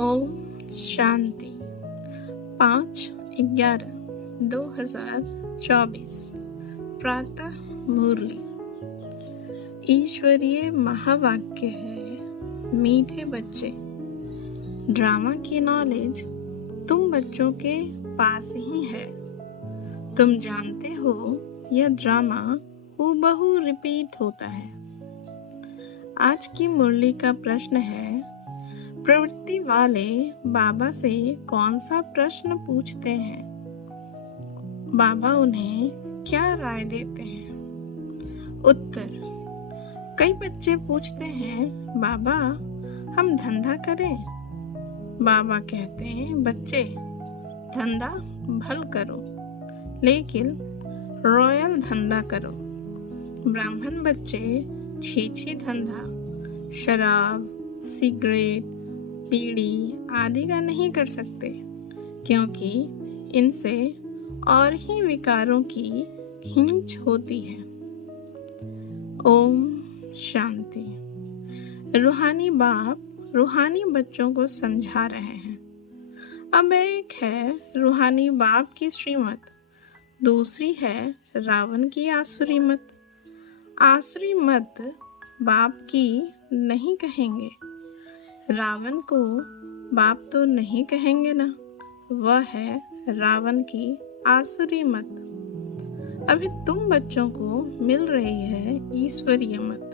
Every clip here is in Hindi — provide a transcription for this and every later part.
ओम शांति 5/11/2024 प्रातः मुरली। ईश्वरीय महावाक्य है, मीठे बच्चे, ड्रामा की नॉलेज तुम बच्चों के पास ही है। तुम जानते हो यह ड्रामा हूबहू रिपीट होता है। आज की मुरली का प्रश्न है, प्रवृत्ति वाले बाबा से कौन सा प्रश्न पूछते हैं? बाबा उन्हें क्या राय देते हैं? उत्तर: कई बच्चे पूछते हैं, बाबा हम धंधा करें? बाबा कहते हैं, बच्चे धंधा भल करो, लेकिन रॉयल धंधा करो। ब्राह्मण बच्चे छी धंधा, शराब, सिगरेट, बीड़ी आदि का नहीं कर सकते, क्योंकि इनसे और ही विकारों की खींच होती है। ओम शांति। रूहानी बाप रूहानी बच्चों को समझा रहे हैं। अब एक है रूहानी बाप की श्रीमत, दूसरी है रावण की आसुरी मत। आसुरी मत बाप की नहीं कहेंगे, रावण को बाप तो नहीं कहेंगे ना, वह है रावण की आसुरी मत। अभी तुम बच्चों को मिल रही है ईश्वरीय मत।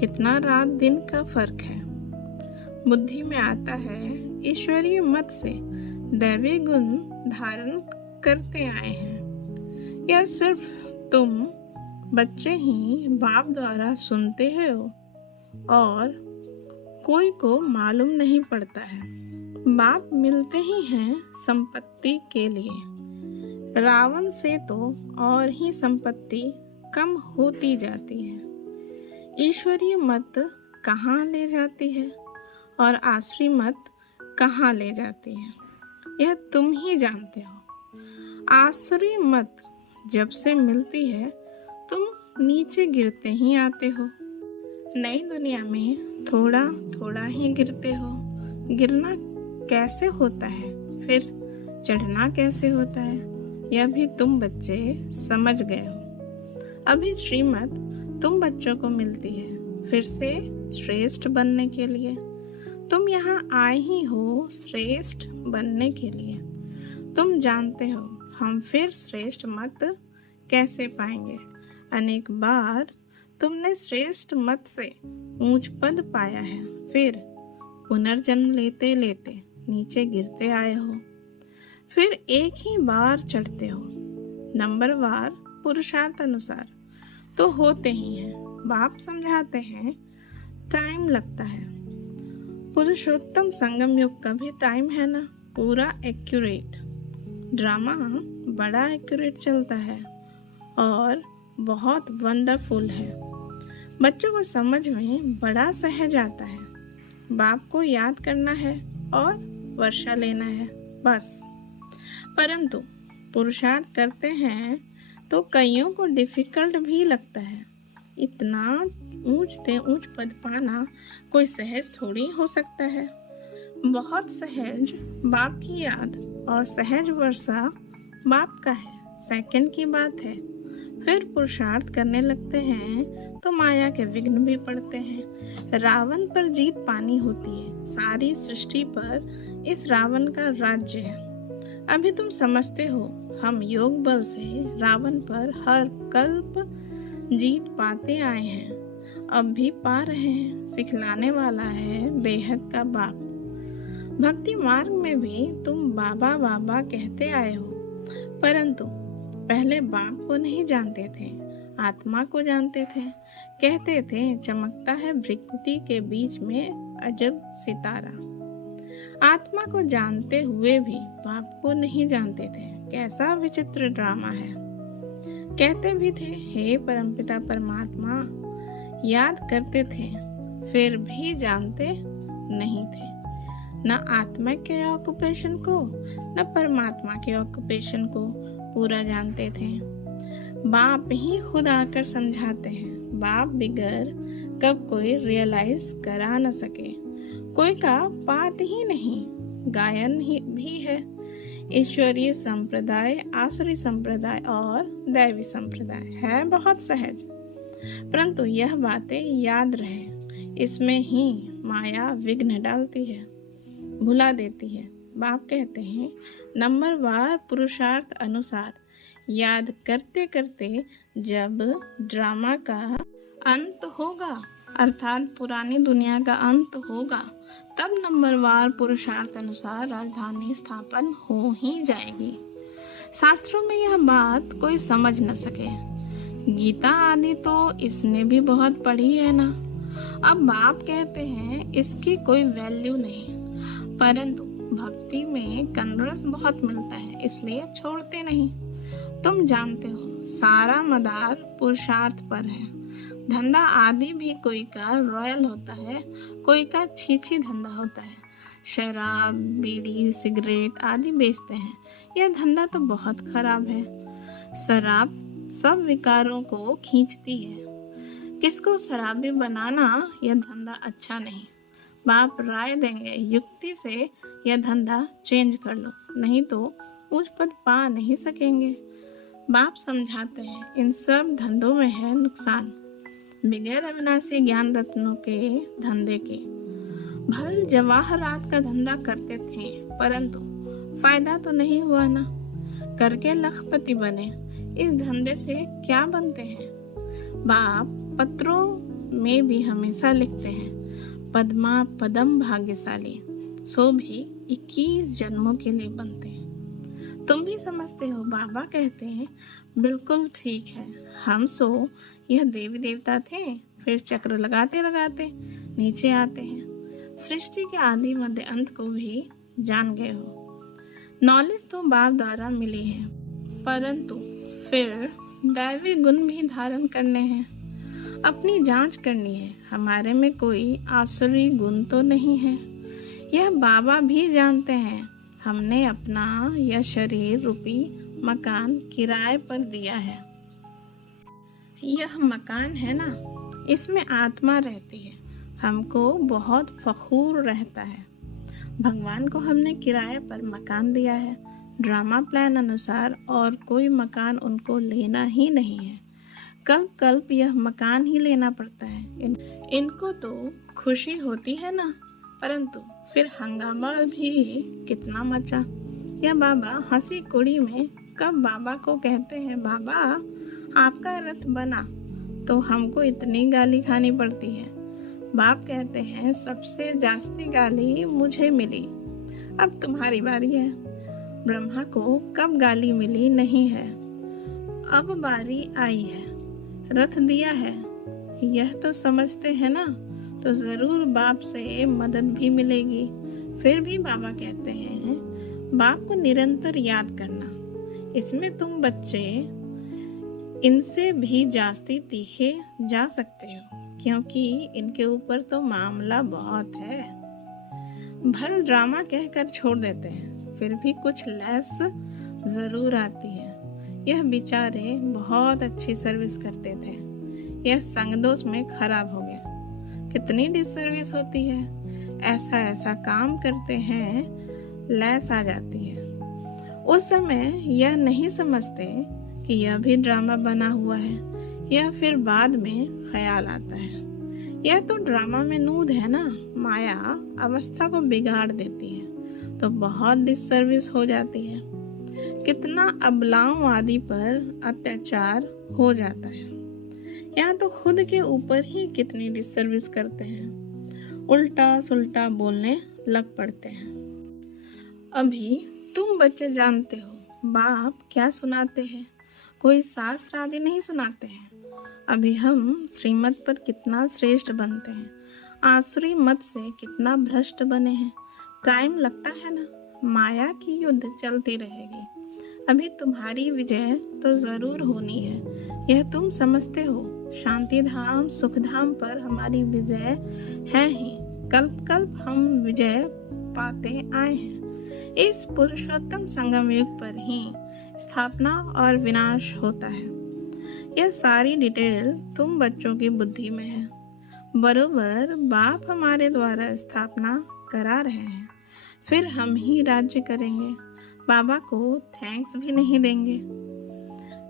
कितना रात दिन का फर्क है। बुद्धि में आता है, ईश्वरीय मत से दैवी गुण धारण करते आए हैं। या सिर्फ तुम बच्चे ही बाप द्वारा सुनते हो और कोई को मालूम नहीं पड़ता है। बाप मिलते ही हैं संपत्ति के लिए। रावण से तो और ही संपत्ति कम होती जाती है। ईश्वरीय मत कहाँ ले जाती है और आसुरी मत कहाँ ले जाती है, यह तुम ही जानते हो। आसुरी मत जब से मिलती है, तुम नीचे गिरते ही आते हो। नई दुनिया में थोड़ा थोड़ा ही गिरते हो। गिरना कैसे होता है, फिर चढ़ना कैसे होता है, यह भी तुम बच्चे समझ गए हो। अभी श्रीमत तुम बच्चों को मिलती है, फिर से श्रेष्ठ बनने के लिए। तुम यहाँ आए ही हो श्रेष्ठ बनने के लिए। तुम जानते हो हम फिर श्रेष्ठ मत कैसे पाएंगे। अनेक बार तुमने श्रेष्ठ मत से ऊंच पद पाया है, फिर पुनर्जन्म लेते लेते नीचे गिरते आए हो, फिर एक ही बार चढ़ते हो। नंबरवार पुरुषार्थ अनुसार तो होते ही हैं। बाप समझाते हैं, टाइम लगता है। पुरुषोत्तम संगम युग का भी टाइम है ना, पूरा एक्यूरेट। ड्रामा बड़ा एक्यूरेट चलता है और बहुत वंडरफुल है। बच्चों को समझ में बड़ा सहज आता है। बाप को याद करना है और वर्षा लेना है, बस। परंतु पुरुषार्थ करते हैं तो कईयों को डिफिकल्ट भी लगता है। इतना ऊंच से ऊंच पद पाना कोई सहज थोड़ी हो सकता है। बहुत सहज बाप की याद और सहज वर्षा बाप का है, सेकंड की बात है। फिर पुरुषार्थ करने लगते हैं तो माया के विघ्न भी पड़ते हैं। रावण पर जीत पानी होती है। सारी सृष्टि पर इस रावण का राज्य है। अभी तुम समझते हो हम योग बल से रावण पर हर कल्प जीत पाते आए हैं, अब भी पा रहे हैं। सिखलाने वाला है बेहद का बाप। भक्ति मार्ग में भी तुम बाबा बाबा कहते आए हो, परंतु पहले बाप को नहीं जानते थे, आत्मा को जानते थे। कहते थे चमकता है भृकुटी के बीच में अजब सितारा। आत्मा को जानते हुए भी बाप को नहीं जानते थे। कैसा विचित्र ड्रामा है। कहते भी थे हे परमपिता परमात्मा, याद करते थे, फिर भी जानते नहीं थे। न आत्मा के ऑक्यूपेशन को न परमात्मा के ऑक्यूपेशन को पूरा जानते थे। बाप ही खुद आकर समझाते हैं। बाप बिगर कब कोई रियलाइज करा न सके। कोई का पात ही नहीं, गायन ही भी है। ईश्वरीय संप्रदाय, आसुरी संप्रदाय और दैवी संप्रदाय है बहुत सहज, परंतु यह बातें याद रहे, इसमें ही माया विघ्न डालती है, भुला देती है। बाप कहते हैं नंबरवार पुरुषार्थ अनुसार याद करते करते जब ड्रामा का अंत होगा, अर्थात पुरानी दुनिया का अंत होगा, तब नंबरवार पुरुषार्थ अनुसार राजधानी स्थापन हो ही जाएगी। शास्त्रों में यह बात कोई समझ न सके, गीता आदि तो इसने भी बहुत पढ़ी है ना। अब बाप कहते हैं इसकी कोई वैल्यू नहीं, परंतु भक्ति में कनरस बहुत मिलता है, इसलिए छोड़ते नहीं। तुम जानते हो सारा मदार पुरुषार्थ पर है। धंधा आदि भी कोई का रॉयल होता है, कोई का छीछी धंधा होता है। शराब, बीड़ी, सिगरेट आदि बेचते हैं, यह धंधा तो बहुत खराब है। शराब सब विकारों को खींचती है, किसको शराबी बनाना यह धंधा अच्छा नहीं। बाप राय देंगे युक्ति से यह धंधा चेंज कर लो, नहीं तो उच्च पद पा नहीं सकेंगे। बाप समझाते हैं इन सब धंधों में है नुकसान, बगैर अविनाशी ज्ञान रत्नों के धंधे के। भल जवाहरात का धंधा करते थे, परंतु फायदा तो नहीं हुआ ना, करके लखपति बने। इस धंधे से क्या बनते हैं? बाप पत्रों में भी हमेशा लिखते हैं पद्मा पदम भाग्यशाली, सो भी 21 जन्मों के लिए बनते हैं। तुम भी समझते हो। बाबा कहते हैं बिल्कुल ठीक है, हम सो यह देवी देवता थे, फिर चक्र लगाते लगाते नीचे आते हैं। सृष्टि के आदि मध्य अंत को भी जान गए हो। नॉलेज तो बाप द्वारा मिली है, परंतु फिर दैवी गुण भी धारण करने हैं, अपनी जांच करनी है। हमारे में कोई आसुरी गुण तो नहीं है, यह बाबा भी जानते हैं। हमने अपना यह शरीर रूपी मकान किराए पर दिया है। यह मकान है ना, इसमें आत्मा रहती है, हमको बहुत फखूर रहता है। भगवान को हमने किराए पर मकान दिया है, ड्रामा प्लान अनुसार, और कोई मकान उनको लेना ही नहीं है। कल्प कल्प यह मकान ही लेना पड़ता है। इनको तो खुशी होती है ना, परंतु फिर हंगामा भी कितना मचा। यह बाबा हंसी कुड़ी में कब बाबा को कहते हैं बाबा आपका रथ बना, तो हमको इतनी गाली खानी पड़ती है। बाप कहते हैं सबसे जास्ती गाली मुझे मिली, अब तुम्हारी बारी है। ब्रह्मा को कब गाली मिली नहीं है, अब बारी आई है, रथ दिया है, यह तो समझते हैं ना, तो जरूर बाप से मदद भी मिलेगी। फिर भी बाबा कहते हैं बाप को निरंतर याद करना। इसमें तुम बच्चे इनसे भी जास्ती तीखे जा सकते हो, क्योंकि इनके ऊपर तो मामला बहुत है। भल ड्रामा कहकर छोड़ देते हैं, फिर भी कुछ लैस जरूर आती है। यह बेचारे बहुत अच्छी सर्विस करते थे, यह संगदोष में खराब हो गया। कितनी डिसर्विस होती है, ऐसा ऐसा काम करते हैं, लैस आ जाती है। उस समय यह नहीं समझते कि यह भी ड्रामा बना हुआ है, यह फिर बाद में ख्याल आता है। यह तो ड्रामा में नूद है ना, माया अवस्था को बिगाड़ देती है, तो बहुत डिसर्विस हो जाती है। कितना अबलाओं आदि पर अत्याचार हो जाता है। यहाँ तो खुद के ऊपर ही कितनी डिसर्विस करते हैं, उल्टा सुल्टा बोलने लग पड़ते हैं। अभी तुम बच्चे जानते हो बाप क्या सुनाते हैं, कोई शास्त्र आदि नहीं सुनाते हैं। अभी हम श्रीमत पर कितना श्रेष्ठ बनते हैं, आसुरी मत से कितना भ्रष्ट बने हैं। टाइम लगता है ना, माया की युद्ध चलती रहेगी। अभी तुम्हारी विजय तो जरूर होनी है, यह तुम समझते हो। शांति धाम सुख धाम पर हमारी विजय है ही, कल्प कल्प हम विजय पाते आए हैं। इस पुरुषोत्तम संगम युग पर ही स्थापना और विनाश होता है। यह सारी डिटेल तुम बच्चों की बुद्धि में है। बरोबर बाप हमारे द्वारा स्थापना करा रहे हैं, फिर हम ही राज्य करेंगे। बाबा को थैंक्स भी नहीं देंगे।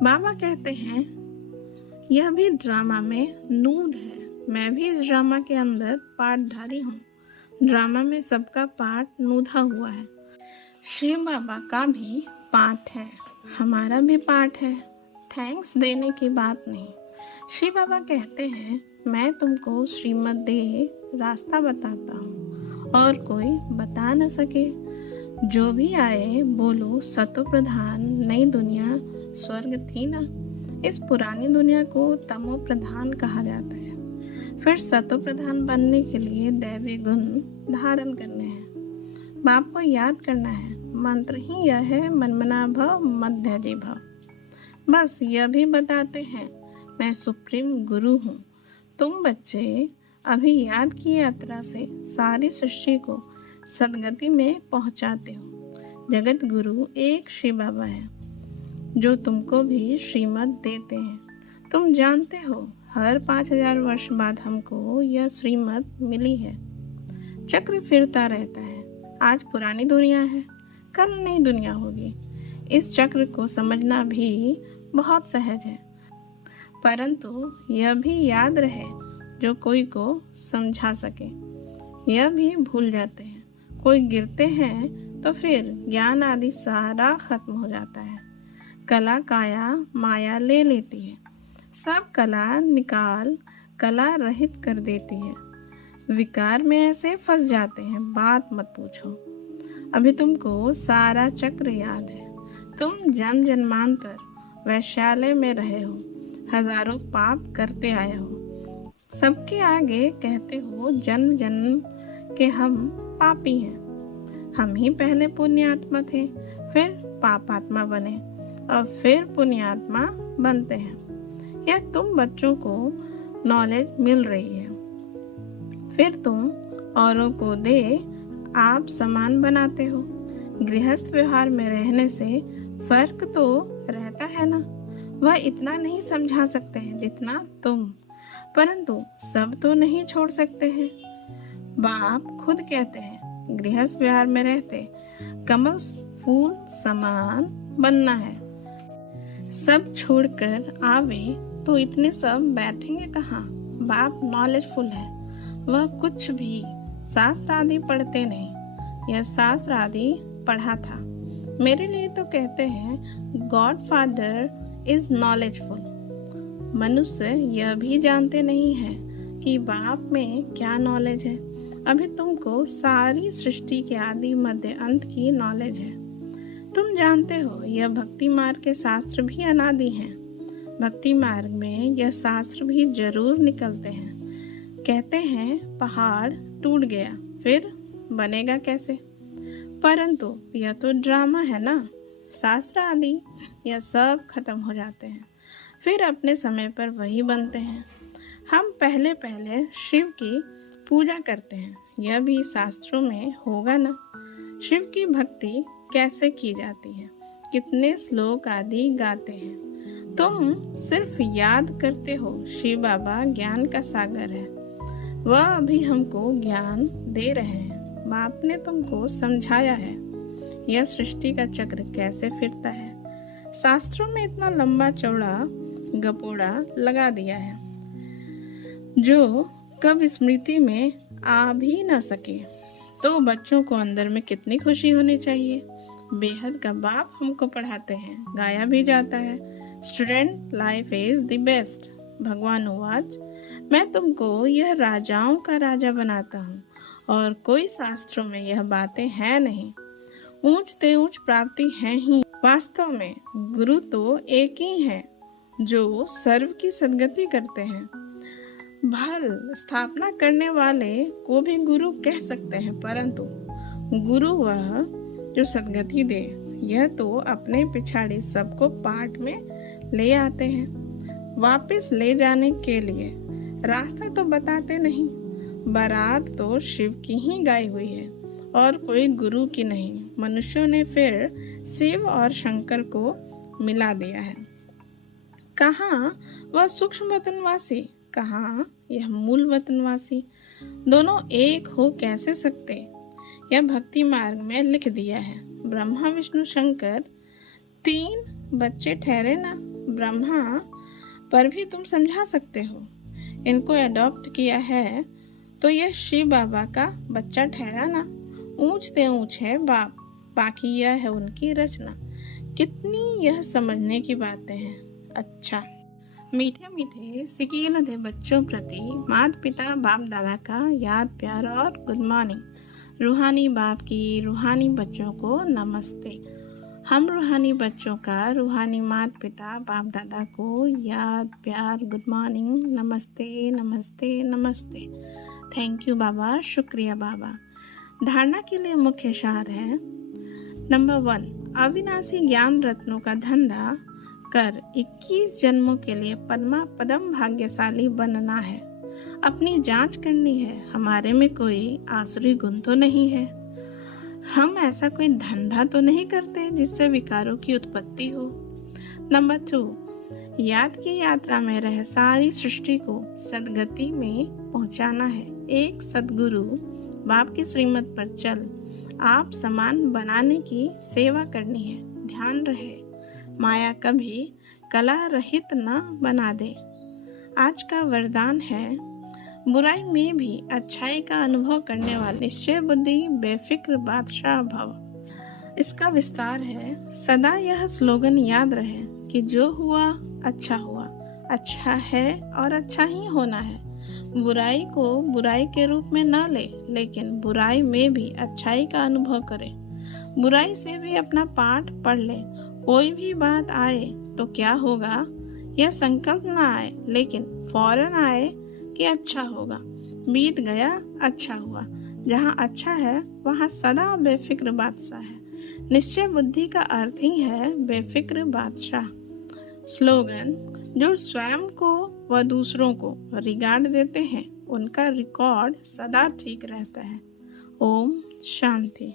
बाबा कहते हैं यह भी ड्रामा में नूद है। मैं भी इस ड्रामा के अंदर पार्टधारी हूँ। ड्रामा में सबका पार्ट नूधा हुआ है। शिव बाबा का भी पार्ट है, हमारा भी पार्ट है। थैंक्स देने की बात नहीं। शिव बाबा कहते हैं मैं तुमको श्रीमत दे रास्ता बताता हूँ और कोई बता न सके। जो भी आए बोलो सतो प्रधान। नई दुनिया स्वर्ग थी ना, इस पुरानी दुनिया को तमो प्रधान कहा जाता है। फिर सतो प्रधान बनने के लिए दैवी गुण धारण करने हैं। बाप को याद करना है। मंत्र ही यह है, मनमना भव मध्यजी भव। बस यह भी बताते हैं मैं सुप्रीम गुरु हूँ। तुम बच्चे अभी याद की यात्रा से सारी सृष्टि को सदगति में पहुँचाते हो। जगत गुरु एक शिव बाबा है जो तुमको भी श्रीमत देते हैं। तुम जानते हो हर 5000 वर्ष बाद हमको यह श्रीमत मिली है। चक्र फिरता रहता है। आज पुरानी दुनिया है, कल नई दुनिया होगी। इस चक्र को समझना भी बहुत सहज है, परंतु यह भी याद रहे जो कोई को समझा सके। यह भी भूल जाते हैं। कोई गिरते हैं तो फिर ज्ञान आदि सारा खत्म हो जाता है। कला काया माया ले लेती है, सब कला निकाल कला रहित कर देती है। विकार में ऐसे फंस जाते हैं, बात मत पूछो। अभी तुमको सारा चक्र याद है। तुम जन्म जन्मांतर वैश्यालय में रहे हो, हजारों पाप करते आए हो। सबके आगे कहते हो जन्म जन्म के हम पापी हैं। हम ही पहले पुण्यात्मा थे, फिर पापात्मा बने और फिर पुण्यात्मा बनते हैं। यह तुम बच्चों को नॉलेज मिल रही है, फिर तुम औरों को दे आप समान बनाते हो। गृहस्थ व्यवहार में रहने से फर्क तो रहता है ना। वह इतना नहीं समझा सकते हैं जितना तुम, परंतु सब तो नहीं छोड़ सकते हैं। बाप खुद कहते हैं गृहस्थ व्यवहार में रहते कमल फूल समान बनना है। सब छोड़कर आवे तो इतने सब बैठेंगे कहाँ। बाप नॉलेजफुल है, वह कुछ भी शास्त्र आदि पढ़ते नहीं। यह शास्त्र आदि पढ़ा था। मेरे लिए तो कहते हैं गॉड फादर इज नॉलेजफुल। मनुष्य यह भी जानते नहीं है कि बाप में क्या नॉलेज है। अभी तुमको सारी सृष्टि के आदि मध्य अंत की नॉलेज है। तुम जानते हो यह भक्ति मार्ग के शास्त्र भी अनादि हैं। भक्ति मार्ग में यह शास्त्र भी जरूर निकलते हैं। कहते हैं पहाड़ टूट गया, फिर बनेगा कैसे। परंतु यह तो ड्रामा है ना। शास्त्र आदि यह सब खत्म हो जाते हैं, फिर अपने समय पर वही बनते हैं। हम पहले पहले शिव की पूजा करते हैं, यह भी शास्त्रों में होगा ना। शिव की भक्ति कैसे की जाती है, कितने श्लोक आदि गाते हैं। तुम सिर्फ याद करते हो। शिव बाबा ज्ञान का सागर है, वह अभी हमको ज्ञान दे रहे हैं। बाप ने तुमको समझाया है यह सृष्टि का चक्र कैसे फिरता है। शास्त्रों में इतना लंबा चौड़ा गपोड़ा लगा दिया है जो कब स्मृति में आ भी न सके। तो बच्चों को अंदर में कितनी खुशी होनी चाहिए। बेहद का बाप हमको पढ़ाते हैं, गाया भी जाता है। Student life is the best. भगवान उवाच मैं तुमको यह राजाओं का राजा बनाता हूँ और कोई शास्त्रों में यह बातें हैं नहीं। ऊंच ते ऊंच प्राप्ति है ही। वास्तव में गुरु तो एक ही है जो सर्व की सदगति करते हैं। भल स्थापना करने वाले को भी गुरु कह सकते हैं, परंतु गुरु वह जो सदगति दे। यह तो अपने पिछाड़ी सबको पाठ में ले आते हैं। वापस ले जाने के लिए रास्ता तो बताते नहीं। बारात तो शिव की ही गाई हुई है और कोई गुरु की नहीं। मनुष्यों ने फिर शिव और शंकर को मिला दिया है। कहाँ वह सूक्ष्म वतनवासी कहाँ यह मूल वतनवासी दोनों एक हो कैसे सकते? यह भक्ति मार्ग में लिख दिया है। ब्रह्मा विष्णु शंकर 3 बच्चे ठहरे ना। ब्रह्मा पर भी तुम समझा सकते हो। इनको अडॉप्ट किया है तो यह शिव बाबा का बच्चा ठहरा ना। ऊंच ते ऊंच है बाप, बाकी यह है उनकी रचना। कितनी यह समझने की बातें हैं। अच्छा, मीठे मीठे सिकीन थे बच्चों प्रति माता पिता बाप दादा का याद प्यार और गुड मॉर्निंग। रूहानी बाप की रूहानी बच्चों को नमस्ते। हम रूहानी बच्चों का रूहानी माता पिता बाप दादा को याद प्यार गुड मॉर्निंग नमस्ते नमस्ते नमस्ते। थैंक यू बाबा, शुक्रिया बाबा। धारणा के लिए मुख्य सार है। नंबर 1, अविनाशी ज्ञान रत्नों का धंधा कर 21 जन्मों के लिए परम भाग्यशाली बनना है। अपनी जांच करनी है, हमारे में कोई आसुरी गुण तो नहीं है। हम ऐसा कोई धंधा तो नहीं करते जिससे विकारों की उत्पत्ति हो। नंबर 2, याद की यात्रा में रह सारी सृष्टि को सदगति में पहुंचाना है। एक सदगुरु बाप की श्रीमत पर चल आप समान बनाने की सेवा करनी है। ध्यान रहे, माया कभी कला रहित न बना दे। आज का वरदान है, बुराई में भी अच्छाई का अनुभव करने वाले निश्चय बुद्धि बेफिक्र बादशाह भव। इसका विस्तार है, सदा यह स्लोगन याद रहे कि जो हुआ हुआ, अच्छा है और अच्छा ही होना है। बुराई को बुराई के रूप में न ले, लेकिन बुराई में भी अच्छाई का अनुभव करे। बुराई से भी अपना पाठ पढ़ ले। कोई भी बात आए तो क्या होगा यह संकल्प ना आए, लेकिन फौरन आए कि अच्छा होगा। बीत गया अच्छा हुआ। जहाँ अच्छा है वहाँ सदा बेफिक्र बादशाह है। निश्चय बुद्धि का अर्थ ही है बेफिक्र बादशाह। स्लोगन, जो स्वयं को व दूसरों को रिगार्ड देते हैं उनका रिकॉर्ड सदा ठीक रहता है। ओम शांति।